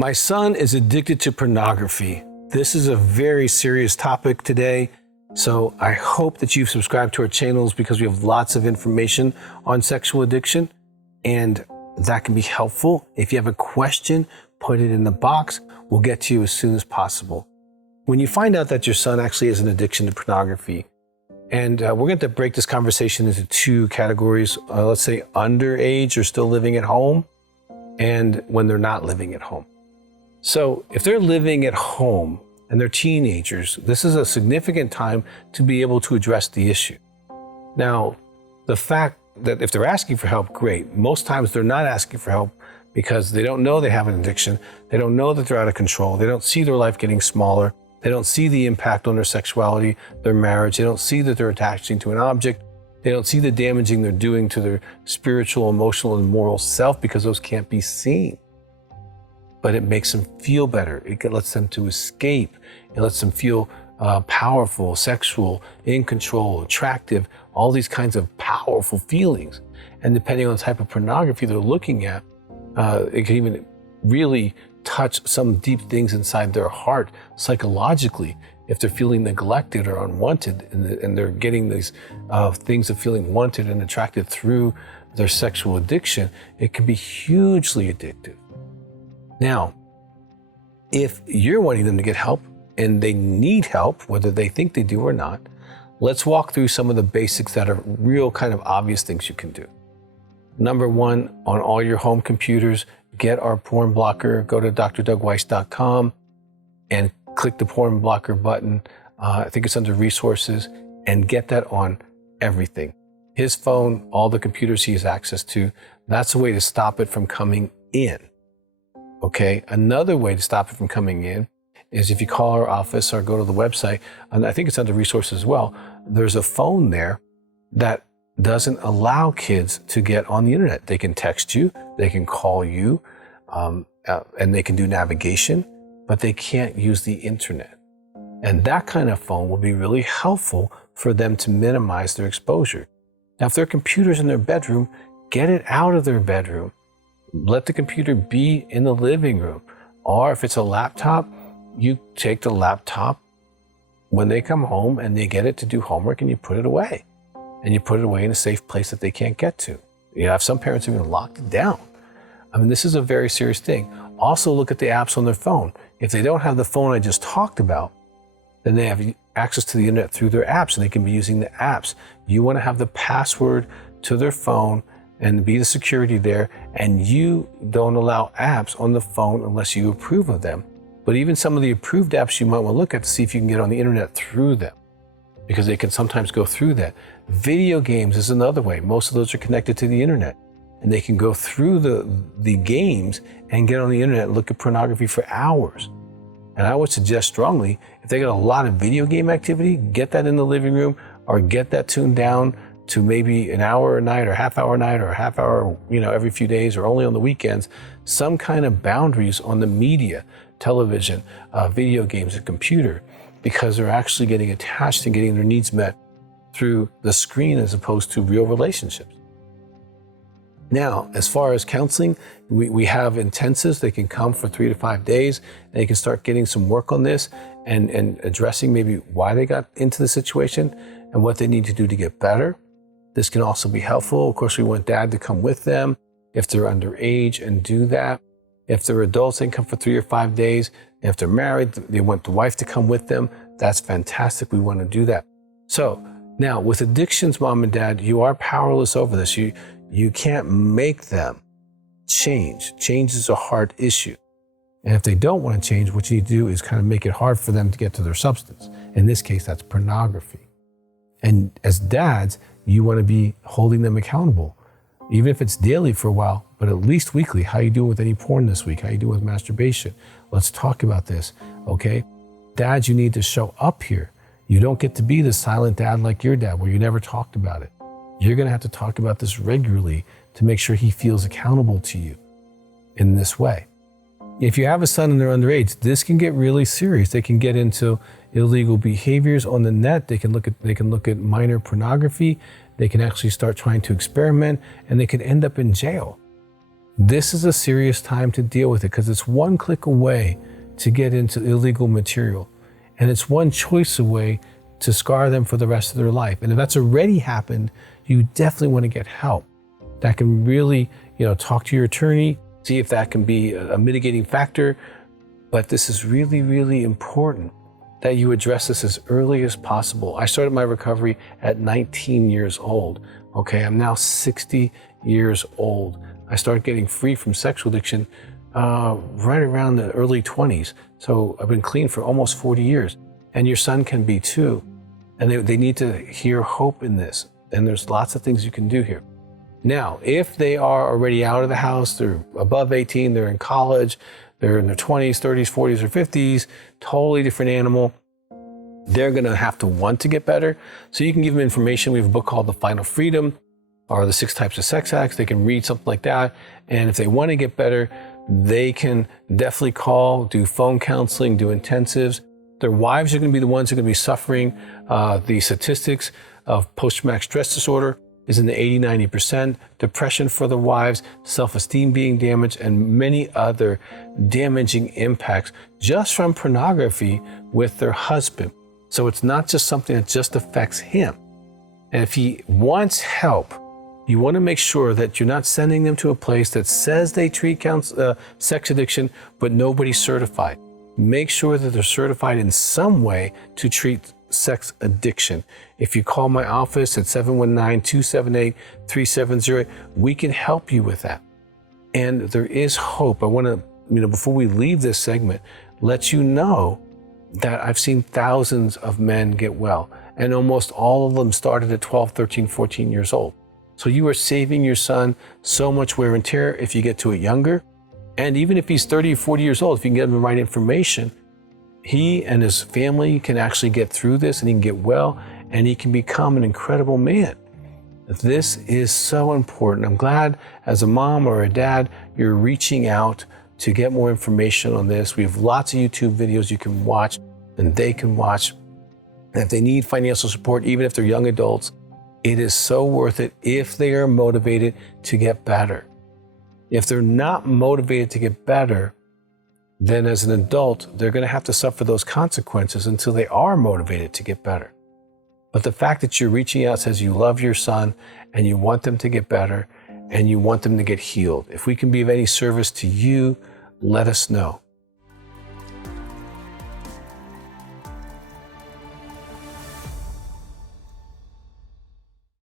My son is addicted to pornography. This is a very serious topic today, so I hope that you've subscribed to our channels because we have lots of information on sexual addiction, and that can be helpful. If you have a question, put it in the box. We'll get to you as soon as possible. When you find out that your son actually has an addiction to pornography, and we're going to break this conversation into two categories. Let's say underage or still living at home, and when they're not living at home. So if they're living at home and they're teenagers, this is a significant time to be able to address the issue. Now, the fact that if they're asking for help, great. Most times they're not asking for help because they don't know they have an addiction. They don't know that they're out of control. They don't see their life getting smaller. They don't see the impact on their sexuality, their marriage. They don't see that they're attaching to an object. They don't see the damaging they're doing to their spiritual, emotional, and moral self because those can't be seen. But it makes them feel better. It lets them to escape. It lets them feel powerful, sexual, in control, attractive, all these kinds of powerful feelings. And depending on the type of pornography they're looking at, it can even really touch some deep things inside their heart psychologically. If they're feeling neglected or unwanted and they're getting these things of feeling wanted and attracted through their sexual addiction, it can be hugely addictive. Now, if you're wanting them to get help and they need help, whether they think they do or not, let's walk through some of the basics that are real kind of obvious things you can do. Number one, on all your home computers, get our porn blocker. Go to drdougweiss.com and click the porn blocker button. I think it's under resources, and get that on everything. His phone, all the computers he has access to, that's a way to stop it from coming in. Okay, another way to stop it from coming in is if you call our office or go to the website, and I think it's under resources as well, there's a phone there that doesn't allow kids to get on the internet. They can text you, they can call you, and they can do navigation, but they can't use the internet. And that kind of phone will be really helpful for them to minimize their exposure. Now, if their computer's in their bedroom, get it out of their bedroom. Let the computer be in the living room. Or if it's a laptop, you take the laptop when they come home and they get it to do homework, and you put it away. And you put it away in a safe place that they can't get to. You have some parents even locked it down. I mean, this is a very serious thing. Also, look at the apps on their phone. If they don't have the phone I just talked about, then they have access to the internet through their apps, and they can be using the apps. You want to have the password to their phone and be the security there, and you don't allow apps on the phone unless you approve of them. But even some of the approved apps you might want to look at to see if you can get on the internet through them, because they can sometimes go through that. Video games is another way. Most of those are connected to the internet, and they can go through the games and get on the internet and look at pornography for hours. And I would suggest strongly, if they got a lot of video game activity, get that in the living room, or get that tuned down to maybe an hour a night or half hour a night or a half hour, every few days or only on the weekends. Some kind of boundaries on the media, television, video games, and computer, because they're actually getting attached and getting their needs met through the screen as opposed to real relationships. Now, as far as counseling, we have intensives. They can come for 3 to 5 days, and they can start getting some work on this and addressing maybe why they got into the situation and what they need to do to get better. This can also be helpful. Of course, we want dad to come with them if they're underage and do that. If they're adults, they can come for 3 or 5 days. If they're married, they want the wife to come with them. That's fantastic. We want to do that. So now with addictions, mom and dad, you are powerless over this. You can't make them change. Change is a hard issue. And if they don't want to change, what you need to do is kind of make it hard for them to get to their substance. In this case, that's pornography. And as dads, you want to be holding them accountable, even if it's daily for a while, but at least weekly. How you doing with any porn this week? How you doing with masturbation? Let's talk about this, okay? Dads, you need to show up here. You don't get to be the silent dad like your dad, where you never talked about it. You're going to have to talk about this regularly to make sure he feels accountable to you in this way. If you have a son and they're underage, this can get really serious. They can get into illegal behaviors on the net. They can look at minor pornography. They can actually start trying to experiment, and they can end up in jail. This is a serious time to deal with it because it's one click away to get into illegal material. And it's one choice away to scar them for the rest of their life. And if that's already happened, you definitely want to get help. That can really, talk to your attorney, see if that can be a mitigating factor. But this is really, really important that you address this as early as possible. I started my recovery at 19 years old. Okay, I'm now 60 years old. I started getting free from sexual addiction right around the early 20s. So I've been clean for almost 40 years. And your son can be too. And they need to hear hope in this. And there's lots of things you can do here. Now, if they are already out of the house, they're above 18, they're in college, they're in their 20s, 30s, 40s, or 50s, totally different animal. They're going to have to want to get better. So you can give them information. We have a book called The Final Freedom or The 6 Types of Sex Acts. They can read something like that. And if they want to get better, they can definitely call, do phone counseling, do intensives. Their wives are going to be the ones who are going to be suffering. The statistics of post-traumatic stress disorder is in the 80-90%. Depression for the wives, self-esteem being damaged, and many other damaging impacts just from pornography with their husband. So it's not just something that just affects him. And if he wants help, you want to make sure that you're not sending them to a place that says they treat sex addiction, but nobody's certified. Make sure that they're certified in some way to treat sex addiction. If you call my office at 719-278-3708, we can help you with that. And there is hope. I want to, before we leave this segment, let you know that I've seen thousands of men get well, and almost all of them started at 12, 13, 14 years old. So you are saving your son so much wear and tear if you get to it younger. And even if he's 30 or 40 years old, if you can get him the right information, he and his family can actually get through this, and he can get well, and he can become an incredible man. This is so important. I'm glad as a mom or a dad, you're reaching out to get more information on this. We have lots of YouTube videos you can watch and they can watch. And if they need financial support, even if they're young adults, it is so worth it if they are motivated to get better. If they're not motivated to get better, then as an adult, they're going to have to suffer those consequences until they are motivated to get better. But the fact that you're reaching out says you love your son and you want them to get better and you want them to get healed. If we can be of any service to you, let us know.